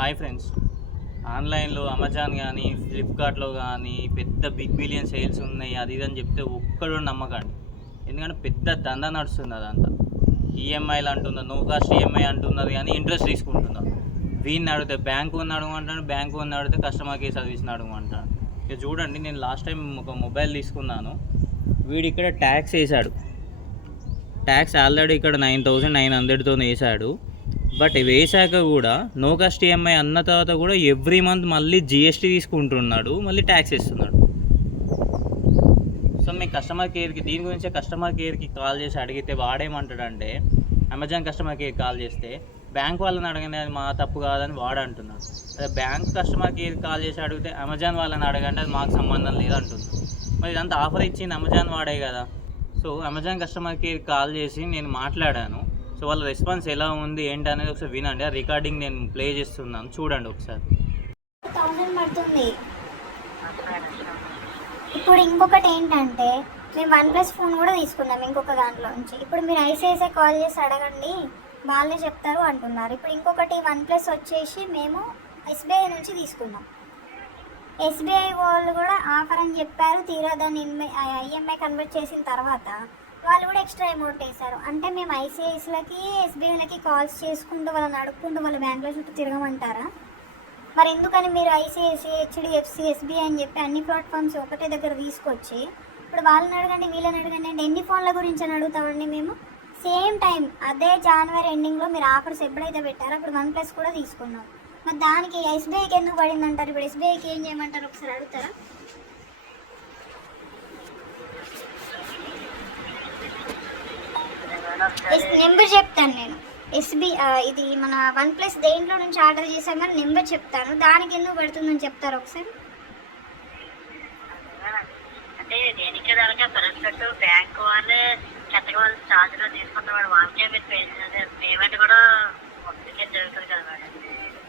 Hi friends, ఆన్లైన్లో Amazon కానీ ఫ్లిప్కార్ట్లో కానీ పెద్ద బిగ్ బిలియన్ సేల్స్ ఉన్నాయి అది ఇది అని చెప్తే ఒక్కడు నమ్మకండి. ఎందుకంటే పెద్ద దందా నడుస్తుంది అదంతా. ఈఎంఐలు అంటున్నారు, నో కాస్ట్ ఈఎంఐ అంటున్నారు కానీ ఇంట్రెస్ట్ తీసుకుంటున్నారు. వీడిని అడిగితే బ్యాంకు ఉన్న అడగమంటాడు, బ్యాంకు ఉన్న అడిగితే కస్టమర్ కేర్ సర్వీస్ని అడగమంటాడు. ఇక చూడండి, నేను లాస్ట్ టైం ఒక మొబైల్ తీసుకున్నాను. వీడు ఇక్కడ ట్యాక్స్ వేసాడు. ట్యాక్స్ ఆల్రెడీ ఇక్కడ 9,900తో వేసాడు. బట్ వేసాక కూడా నో కాస్ట్ ఈఎంఐ అన్న తర్వాత కూడా ఎవ్రీ మంత్ మళ్ళీ జిఎస్టీ తీసుకుంటున్నాడు, మళ్ళీ ట్యాక్స్ ఇస్తున్నాడు. సో మీ కస్టమర్ కేర్కి దీని గురించే కస్టమర్ కేర్కి కాల్ చేసి అడిగితే వాడేమంటాడంటే, అమెజాన్ కస్టమర్ కేర్ కాల్ చేస్తే బ్యాంక్ వాళ్ళని అడగండి, అది మా తప్పు కాదని వాడు అంటున్నాడు. అదే బ్యాంక్ కస్టమర్ కేర్ కాల్ చేసి అడిగితే అమెజాన్ వాళ్ళని అడగండి, అది మాకు సంబంధం లేదు అంటుంది. మరి ఇదంతా ఆఫర్ ఇచ్చింది అమెజాన్ వాడే కదా. So Amazon customer care call చేసి నేను మాట్లాడాను. సో వాళ్ళ రెస్పాన్స్ ఎలా ఉంది ఏంటి అనేది ఒకసారి వినండి. ఆ రికార్డింగ్ నేను ప్లే చేస్తున్నాను, చూడండి ఒకసారి. 1000 పడుతుంది. ఇప్పుడు ఇంకొకటి ఏంటంటే, మేము OnePlus ఫోన్ కూడా తీసుకున్నాం ఇంకొక దాంట్లో నుంచి. ఇప్పుడు మీరు ఐసిఐసిఐ కాల్ చేసి అడగండి, వాళ్ళే చెప్తారు అంటున్నారు. ఇప్పుడు ఇంకొకటి OnePlus వచ్చేసి మేము ఎస్బీఐ నుంచి తీసుకున్నాం. ఎస్బీఐ వాళ్ళు కూడా ఆఫర్ అని చెప్పారు. తీరా దాన్ని ఈఎంఐ కన్వర్ట్ చేసిన తర్వాత వాళ్ళు కూడా ఎక్స్ట్రా అమౌంట్ వేశారు. అంటే మేము ఐసిఐసిలకి ఎస్బీఐలకి కాల్స్ చేసుకుంటూ వాళ్ళని అడుక్కుంటూ వాళ్ళ బ్యాంకుల చుట్టూ తిరగమంటారా? మరి ఎందుకని మీరు ఐసిఐసిఐ, హెచ్డిఎఫ్సి, ఎస్బీఐ అని చెప్పి అన్ని ప్లాట్ఫామ్స్ ఒకటే దగ్గర తీసుకొచ్చి ఇప్పుడు వాళ్ళని అడగండి వీళ్ళని అడగండి అంటే ఎన్ని ఫోన్ల గురించి అని అడుగుతామండి మేము? సేమ్ టైం అదే జనవరి ఎండింగ్లో మీరు ఆఫర్స్ ఎప్పుడైతే పెట్టారో అప్పుడు OnePlus కూడా తీసుకున్నాం. మరి దానికి ఎస్బీఐకి ఎందుకు పడింది అంటారు? ఇప్పుడు ఎస్బీఐకి ఏం చేయమంటారు ఒకసారి అడుగుతారా? నెంబర్ చెప్తాను నేను. ఇది మన OnePlus దేంట్లో నుంచి ఆర్డర్ చేసామని నెంబర్ చెప్తాను, దానికి ఎందుకు పడుతుందని చెప్తారు ఒకసారి? అంటే దేనికి దానికి పర్ఫెక్ట్ బ్యాంక్ వాళ్ళే చెత్తగా వాళ్ళు ఛార్జ్లో తీసుకుంటారు. వాళ్ళకే మీరు పేమెంట్ కూడా జరుగుతుంది కదా మేడం.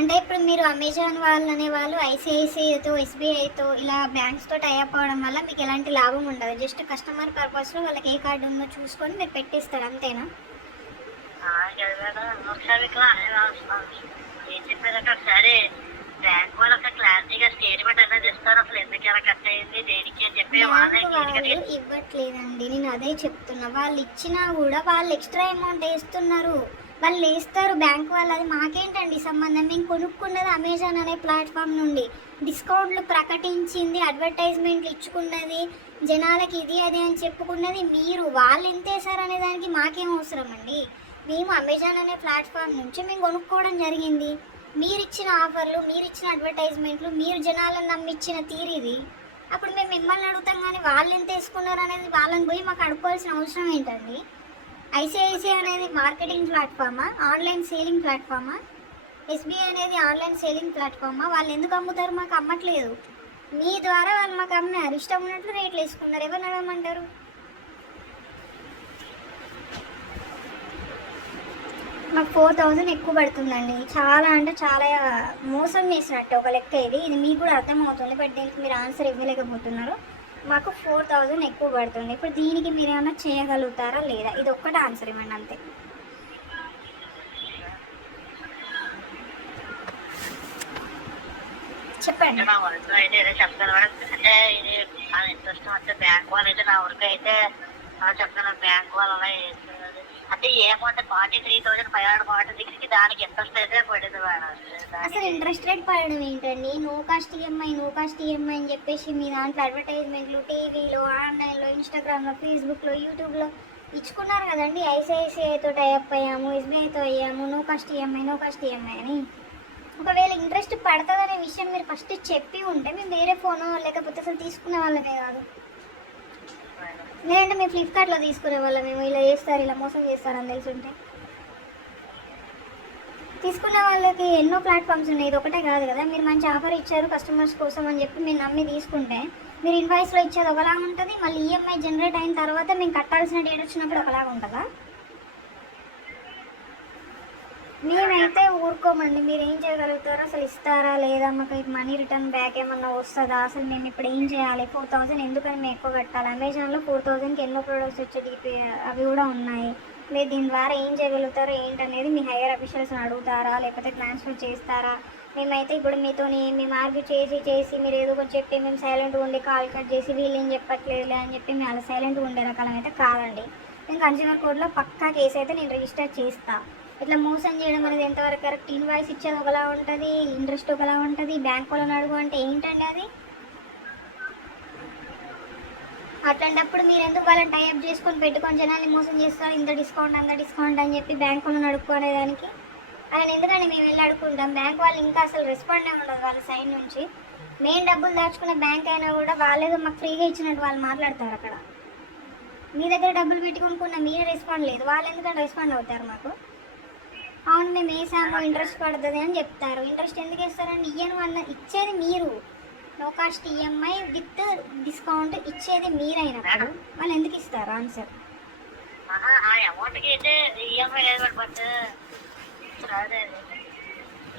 అంటే ఇప్పుడు మీరు అమెజాన్ వాళ్ళు అనేవాళ్ళు ఐసిఐసిఐతో, ఎస్బీఐతో ఇలా బ్యాంక్స్తో టైఅప్ అవ్వడం వల్ల మీకు ఎలాంటి లాభం ఉండదు. జస్ట్ కస్టమర్ పర్పస్లో వాళ్ళకి ఏ కార్డు ఉందో చూసుకొని మీరు పెట్టిస్తారు, అంతేనా? ఒకసారి ఏం చెప్పారంటే ఒకసారి బ్యాంక్ వాళ్ళు ఒక క్లారిటీగా స్టేట్మెంట్ అనేది ఇస్తారు, అసలు ఎందుకు ఎలా కట్ అయింది దేనికి అని చెప్పి. వాళ్ళు ఇవ్వట్లేదండి, నేను అదే చెప్తున్నా. వాళ్ళు ఇచ్చినా కూడా వాళ్ళు ఎక్స్ట్రా అమౌంట్ వేస్తున్నారు. వాళ్ళు వేస్తారు బ్యాంక్ వాళ్ళు, అది మాకేంటండి సంబంధం? మేము కొనుక్కున్నది అమెజాన్ అనే ప్లాట్ఫామ్ నుండి, డిస్కౌంట్లు ప్రకటించింది, అడ్వర్టైజ్మెంట్లు ఇచ్చుకున్నది, జనాలకి ఇది అది అని చెప్పుకున్నది మీరు. వాళ్ళు ఎంత వేసారు అనే దానికి మాకేం అవసరం అండి? మేము అమెజాన్ అనే ప్లాట్ఫామ్ నుంచి మేము కొనుక్కోవడం జరిగింది. మీరు ఇచ్చిన ఆఫర్లు, మీరు ఇచ్చిన అడ్వర్టైజ్మెంట్లు, మీరు జనాలను నమ్మించిన తీరిది. అప్పుడు మేము మిమ్మల్ని అడుగుతాం కానీ వాళ్ళు ఎంత వేసుకున్నారు అనేది వాళ్ళని పోయి మాకు అడుక్కోవాల్సిన అవసరం ఏంటండి? ఐసిఐసిఐ అనేది మార్కెటింగ్ ప్లాట్ఫామా, ఆన్లైన్ సేలింగ్ ప్లాట్ఫామా? ఎస్బీఐ అనేది ఆన్లైన్ సేలింగ్ ప్లాట్ఫామా? వాళ్ళు ఎందుకు అమ్ముతారు? మాకు అమ్మట్లేదు. మీ ద్వారా వాళ్ళు మాకు అమ్మారు, ఇష్టం ఉన్నట్లు రేట్లు వేసుకున్నారు. ఎవరు అడగమంటారు? మాకు 4000 ఎక్కువ పడుతుందండి. చాలా అంటే చాలా మోసం చేసినట్టు ఒక లెక్క. ఇది మీకు కూడా అర్థమవుతుంది, బట్ దీనికి మీరు ఆన్సర్ ఇవ్వలేకపోతున్నారు. మాకు 4000 ఎక్కువ పడుతుంది. ఇప్పుడు దీనికి మీరు ఏమైనా చేయగలుగుతారా లేదా? ఇది ఒక్కటే ఆన్సర్ ఇవ్వండి అంతే. చెప్పండి. నా వరకు అయితే ఏదో చెప్తాను మేడం. అంటే ఇది ఇంట్రెస్ట్ అంటే బ్యాంక్ వాళ్ళు అయితే నా వరకు అయితే చెప్తాను. బ్యాంక్ వాళ్ళు అలా అంటే ఏమంటే 43,546కి దానికి ఇంట్రెస్ట్ అయితే పడింది మేడం. అసలు ఇంట్రెస్ట్ రేట్ పడడం ఏంటండి? నో కాస్ట్ ఈఎంఐ అని చెప్పేసి మీ దాంట్లో అడ్వర్టైజ్మెంట్లు టీవీలో, ఆన్లైన్లో, ఇన్స్టాగ్రామ్లో, ఫేస్బుక్లో, యూట్యూబ్లో ఇచ్చుకున్నారు కదండి. ఐసిఐసిఐతో టైఅప్ అయ్యాము, ఎస్బీఐతో అయ్యాము, నో కాస్ట్ ఈఎంఐ అని. ఒకవేళ ఇంట్రెస్ట్ పడుతుందనే విషయం మీరు ఫస్ట్ చెప్పి ఉంటే మేము వేరే ఫోను లేకపోతే అసలు తీసుకునే వాళ్ళమే కాదు. లేదంటే మేము ఫ్లిప్కార్ట్లో తీసుకునే వాళ్ళం. మేము ఇలా చేస్తారు, ఇలా మోసం చేస్తారని తెలుసుంటే తీసుకునే వాళ్ళకి ఎన్నో ప్లాట్ఫామ్స్ ఉన్నాయి, ఇది ఒకటే కాదు కదా. మీరు మంచి ఆఫర్ ఇచ్చారు కస్టమర్స్ కోసం అని చెప్పి మీరు నమ్మి తీసుకుంటే మీరు ఇన్వాయిస్లో ఇచ్చేది ఒకలాగా ఉంటుంది, మళ్ళీ ఈఎంఐ జనరేట్ అయిన తర్వాత మేము కట్టాల్సిన డేట్ వచ్చినప్పుడు ఒకలాగా ఉంటుందా? మేమైతే ఊరుకోమండి. మీరు ఏం చేయగలుగుతారో అసలు ఇస్తారా లేదా, మాకు మనీ రిటర్న్ బ్యాక్ ఏమన్నా వస్తుందా, అసలు మేము ఇప్పుడు ఏం చేయాలి? 4000 ఎందుకని మేము ఎక్కువ కట్టాలి? అమెజాన్లో 4000కి ఎన్నో ప్రొడక్ట్స్ వచ్చే అవి కూడా ఉన్నాయి. మీరు దీని ద్వారా ఏం చేయగలుగుతారో ఏంటనేది మీ హైయర్ అఫీషియల్స్ని అడుగుతారా, లేకపోతే ట్రాన్స్ఫర్ చేస్తారా, మేమైతే ఇప్పుడు మీతోని మేము ఆర్గ్యూ చేసి మీరు ఏదో ఒకటి చెప్పి మేము సైలెంట్గా ఉండి కాల్ కట్ చేసి వీళ్ళు ఏం చెప్పట్లేదులే అని చెప్పి మేము అలా సైలెంట్గా ఉండే రకాలం అయితే కాదండి. నేను కన్స్యూమర్ కోర్టులో పక్కా కేసు అయితే నేను రిజిస్టర్ చేస్తా. ఇట్లా మోసం చేయడం అనేది ఎంతవరకు కరెక్ట్? ఇన్వాయిస్ ఇచ్చేది ఒకలా ఉంటుంది, ఇంట్రెస్ట్ ఒకలా ఉంటుంది, బ్యాంక్ వాళ్ళని అడుగు అంటే ఏంటండి అది? అట్లాంటప్పుడు మీరు ఎందుకు వాళ్ళని టైఅప్ చేసుకొని పెట్టుకొని జనాల్ని మోసం చేస్తారు? ఇంత డిస్కౌంట్ అంత డిస్కౌంట్ అని చెప్పి బ్యాంక్ వాళ్ళని అడుక్కునేదానికి అలా ఎందుకంటే మేము వెళ్ళి అడుక్కుంటాం. బ్యాంక్ వాళ్ళు ఇంకా అసలు రెస్పాండ్ ఉండదు వాళ్ళ సైడ్ నుంచి. మెయిన్ డబ్బులు దాచుకునే బ్యాంక్ అయినా కూడా వాళ్ళేదో మాకు ఫ్రీగా ఇచ్చినట్టు వాళ్ళు మాట్లాడతారు. అక్కడ మీ దగ్గర డబ్బులు పెట్టుకునుకున్న మీరే రెస్పాండ్ లేదు, వాళ్ళు ఎందుకంటే రెస్పాండ్ అవుతారు మాకు. అవును మేము వేసాము ఇంట్రెస్ట్ పడుతుంది అని చెప్తారు. ఇంట్రెస్ట్ ఎందుకు వేస్తారని ఇయ్యను అన్న ఇచ్చేది మీరు. No cost EMI with discount ఇచ్చేది మీరైనప్పుడు వాళ్ళు ఎందుకు ఇస్తారు? ఆన్సర్ ఆ అమౌంట్కి అయితే ఈఎంఐ లేదు, బట్ అదే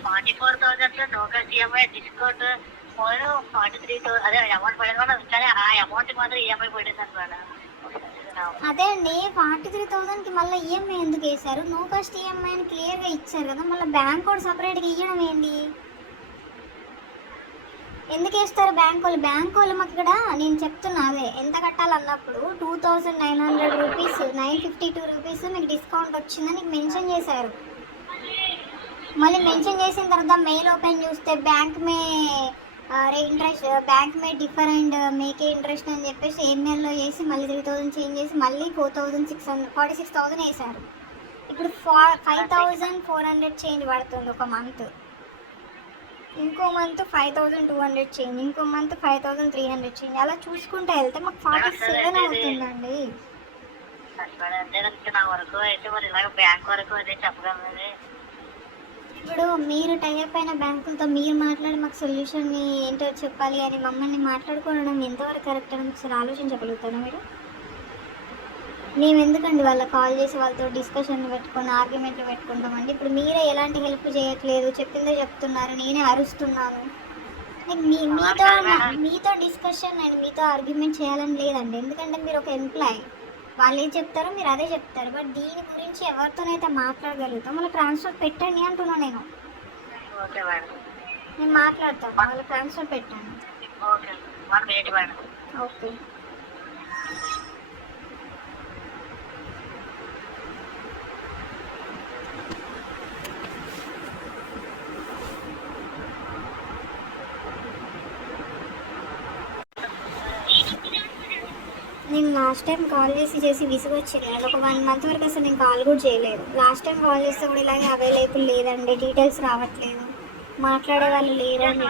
44,000 నో కాస్ట్ ఈఎంఐ డిస్కౌంట్ 43,000 అదే అమౌంట్ పడింది కూడా, కానీ ఆ అమౌంట్కి మాత్రం ఈఎంఐ పడింది అనమాట. అదే అండి 43,000కి మళ్ళీ ఈఎంఐ ఎందుకు వేశారు? నో కాస్ట్ ఈఎంఐ అని క్లియర్గా ఇచ్చారు కదా, మళ్ళీ బ్యాంక్ కూడా సపరేట్గా ఇవ్వడం ఏంటి? ఎందుకు వేస్తారు బ్యాంక్ వాళ్ళు? బ్యాంక్ వాళ్ళు మాకు ఇక్కడ నేను చెప్తున్నా అదే ఎంత కట్టాలన్నప్పుడు 2,900 రూపీస్ 952 రూపీస్ మీకు డిస్కౌంట్ వచ్చిందని మెన్షన్ చేశారు. మళ్ళీ మెన్షన్ చేసిన తర్వాత మెయిల్ ఓపెన్ చూస్తే bank may interest bank may different మేకే interest అని చెప్పేసి ఈమెయిల్లో చేసి మళ్ళీ 3,000 చేంజ్ చేసి మళ్ళీ 46,000 వేశారు. ఇప్పుడు 5,400 చేంజ్ పడుతుంది ఒక మంత్. ఇంకో మంత్ 5,200 చేంజ్, ఇంకో మంత్ 5,300 చేంజ్. అలా చూసుకుంటూ వెళ్తే మాకు 47 అవుతుందండి. నా వరకు అయితే మరి ఇలాగ బ్యాంక్ వరకు అయితే చెప్పగలరు. ఇప్పుడు మీరు టైప్ అయిన బ్యాంకులతో మీరు మాట్లాడి మాకు సొల్యూషన్ ఏంటో చెప్పాలి అని మమ్మల్ని మాట్లాడుకోవడం ఎంతవరకు కరెక్ట్ అని ఒకసారి ఆలోచించగలుగుతారా మీరు? మేము ఎందుకండి వాళ్ళ కాల్ చేసి వాళ్ళతో డిస్కషన్లు పెట్టుకొని ఆర్గ్యుమెంట్లు పెట్టుకుంటామండి. ఇప్పుడు మీరే ఎలాంటి హెల్ప్ చేయట్లేదు, చెప్పిందే చెప్తున్నారు, నేనే అరుస్తున్నాను. మీతో డిస్కషన్ అండ్ మీతో ఆర్గ్యుమెంట్ చేయాలని లేదండి, ఎందుకంటే మీరు ఒక ఎంప్లాయీ. వాళ్ళు ఏం చెప్తారో మీరు అదే చెప్తారు. బట్ దీని గురించి ఎవరితోనైతే మాట్లాడగలుగుతాం వాళ్ళ ట్రాన్స్ఫర్ పెట్టండి అంటున్నా నేను. నేను మాట్లాడతాను, వాళ్ళ ట్రాన్స్ఫర్ పెట్టండి. ఓకే నేను లాస్ట్ టైం కాల్ చేసి విసుగొచ్చింది. అది ఒక 1 మంత్ వరకు అసలు నేను కాల్ కూడా చేయలేదు. లాస్ట్ టైం కాల్ చేస్తే కూడా ఇలాగే అవైలబుల్ లేదండి, డీటెయిల్స్ రావట్లేదు, మాట్లాడే వాళ్ళు లేదని.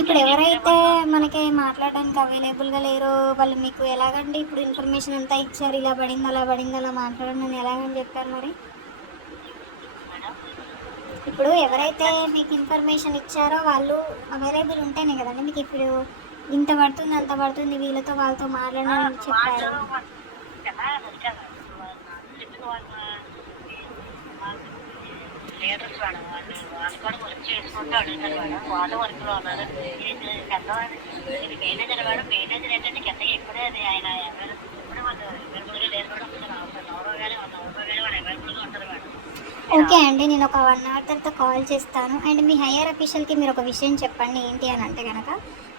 ఇప్పుడు ఎవరైతే మనకి మాట్లాడడానికి అవైలబుల్గా లేరో వాళ్ళు మీకు ఎలాగండి ఇప్పుడు ఇన్ఫర్మేషన్ అంతా ఇచ్చారు, ఇలా పడింది అలా పడింది అలా మాట్లాడండి అని ఎలాగని చెప్పారు మరి? ఇప్పుడు ఎవరైతే మీకు ఇన్ఫర్మేషన్ ఇచ్చారో వాళ్ళు అవైలబుల్ ఉంటేనే కదండి మీకు ఇప్పుడు ఇంత పడుతుంది అంత పడుతుంది వీళ్ళతో వాళ్ళతో మాట్లాడని చెప్పారు. లీడర్స్ మేడం వాళ్ళు కూడా వర్క్ చేసుకుంటూ అడుగుతారు మేడం, వాళ్ళు వర్క్లో ఉన్నారు. ఇది మేనేజర్ మేడం, మేనేజర్ ఏంటంటే కిందకి ఇప్పుడే అది ఆయన ఇప్పుడే వాళ్ళు అవైలబుల్గా లేరు మేడం. ఎవరో కానీ వాళ్ళు అవైలబుల్గా ఉంటారు మేడం. ఓకే అండి, నేను ఒక 1 అవర్ తర్వాత కాల్ చేస్తాను. అండ్ మీ హయ్యర్ అఫీషియల్కి మీరు ఒక విషయం చెప్పండి. ఏంటి అని అంటే కనుక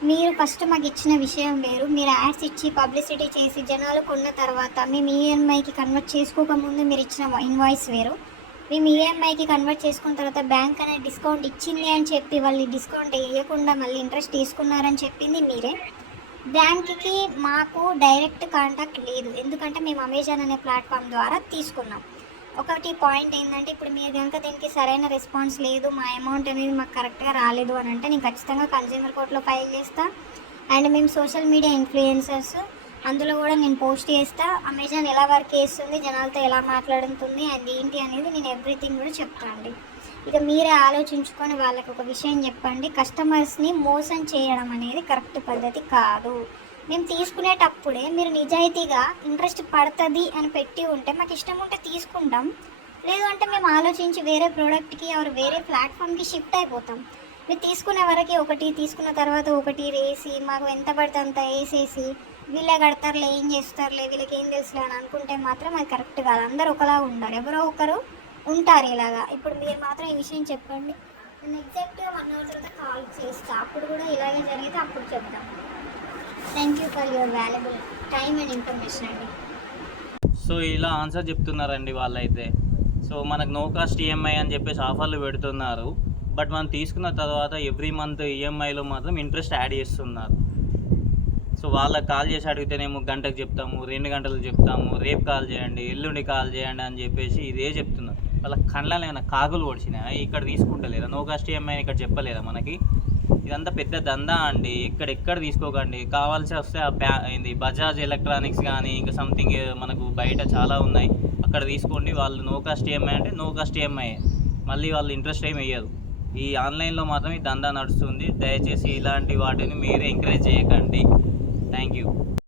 మీరు ఫస్ట్ మాకు ఇచ్చిన విషయం వేరు, మీరు యాడ్స్ ఇచ్చి పబ్లిసిటీ చేసి జనాలు కొన్న తర్వాత మేము ఈఎంఐకి కన్వర్ట్ చేసుకోకముందు మీరు ఇచ్చిన ఇన్వాయిస్ వేరు. మేము ఈఎంఐకి కన్వర్ట్ చేసుకున్న తర్వాత బ్యాంక్ అనేది డిస్కౌంట్ ఇచ్చింది అని చెప్పి వాళ్ళు డిస్కౌంట్ వేయకుండా మళ్ళీ ఇంట్రెస్ట్ తీసుకున్నారని చెప్పింది మీరే. బ్యాంక్కి మాకు డైరెక్ట్ కాంటాక్ట్ లేదు, ఎందుకంటే మేము అమెజాన్ అనే ప్లాట్ఫామ్ ద్వారా తీసుకున్నాం. ఒకటి పాయింట్ ఏంటంటే ఇప్పుడు మీరు కనుక దీనికి సరైన రెస్పాన్స్ లేదు, మా అమౌంట్ అనేది మాకు కరెక్ట్గా రాలేదు అని అంటే నేను ఖచ్చితంగా కన్స్యూమర్ కోర్టులో ఫైల్ చేస్తాను. అండ్ మేము సోషల్ మీడియా ఇన్ఫ్లుయెన్సర్స్ అందులో కూడా నేను పోస్ట్ చేస్తా, అమెజాన్ ఎలా వర్క్ చేస్తుంది, జనాలతో ఎలా మాట్లాడుతుంది అండ్ ఏంటి అనేది నేను ఎవ్రీథింగ్ కూడా చెప్తాను అండి. ఇక మీరే ఆలోచించుకొని వాళ్ళకి ఒక విషయం చెప్పండి, కస్టమర్స్ని మోసం చేయడం అనేది కరెక్ట్ పద్ధతి కాదు. మేము తీసుకునేటప్పుడే మీరు నిజాయితీగా ఇంట్రెస్ట్ పడుతుంది అని పెట్టి ఉంటే మాకు ఇష్టం ఉంటే తీసుకుంటాం, లేదు అంటే మేము ఆలోచించి వేరే ప్రోడక్ట్కి ఆర్ వేరే ప్లాట్ఫామ్కి షిఫ్ట్ అయిపోతాం. మీరు తీసుకునే వరకు ఒకటి తీసుకున్న తర్వాత ఒకటి వేసి మాకు ఎంత పడితే అంత వేసేసి వీళ్ళే కడతారులే, ఏం చేస్తారులే, వీళ్ళకి ఏం తెలుసులే అని అనుకుంటే మాత్రం అది కరెక్ట్ కాదు. అందరూ ఒకలా ఉండరు, ఎవరో ఒకరు ఉంటారు ఇలాగా. ఇప్పుడు మీరు మాత్రం ఈ విషయం చెప్పండి, నేను ఎగ్జాక్ట్గా 1 hour తర్వాత కాల్ చేస్తా, అప్పుడు కూడా ఇలాగే జరిగితే అప్పుడు చెప్తాం. Thank you for your valuable time and information అండి. సో ఇలా ఆన్సర్ చెప్తున్నారండి వాళ్ళైతే. సో మనకు నో కాస్ట్ ఈఎంఐ అని చెప్పేసి ఆఫర్లు పెడుతున్నారు, బట్ మనం తీసుకున్న తర్వాత ఎవ్రీ మంత్ ఈఎంఐలో మాత్రం ఇంట్రెస్ట్ యాడ్ చేస్తున్నారు. సో వాళ్ళకి కాల్ చేసి అడిగితేనేమో గంటకు చెప్తాము, 2 గంటలకు చెప్తాము, రేపు కాల్ చేయండి, ఎల్లుండి కాల్ చేయండి అని చెప్పేసి ఇదే చెప్తున్నారు. వాళ్ళ కళ్ళలో ఏమైనా కాకులు పొడిచినాయి, ఇక్కడ తీసుకుంటలేరా? నో కాస్ట్ ఈఎంఐ ఇక్కడ చెప్పలేదా మనకి? ఇదంతా పెద్ద దందా అండి, ఎక్కడ తీసుకోకండి. కావాల్సి వస్తే ఏంది బజాజ్ ఎలక్ట్రానిక్స్ కానీ ఇంకా సంథింగ్ మనకు బయట చాలా ఉన్నాయి, అక్కడ తీసుకోండి. వాళ్ళు నో కాస్ట్ ఈఎంఐ అంటే నో కాస్ట్ ఈఎంఐ, మళ్ళీ వాళ్ళు ఇంట్రెస్ట్ ఏమి వేయదు. ఈ ఆన్లైన్లో మాత్రం ఈ దందా నడుస్తుంది. దయచేసి ఇలాంటి వాటిని మీరే ఎంకరేజ్ చేయకండి. Thank you.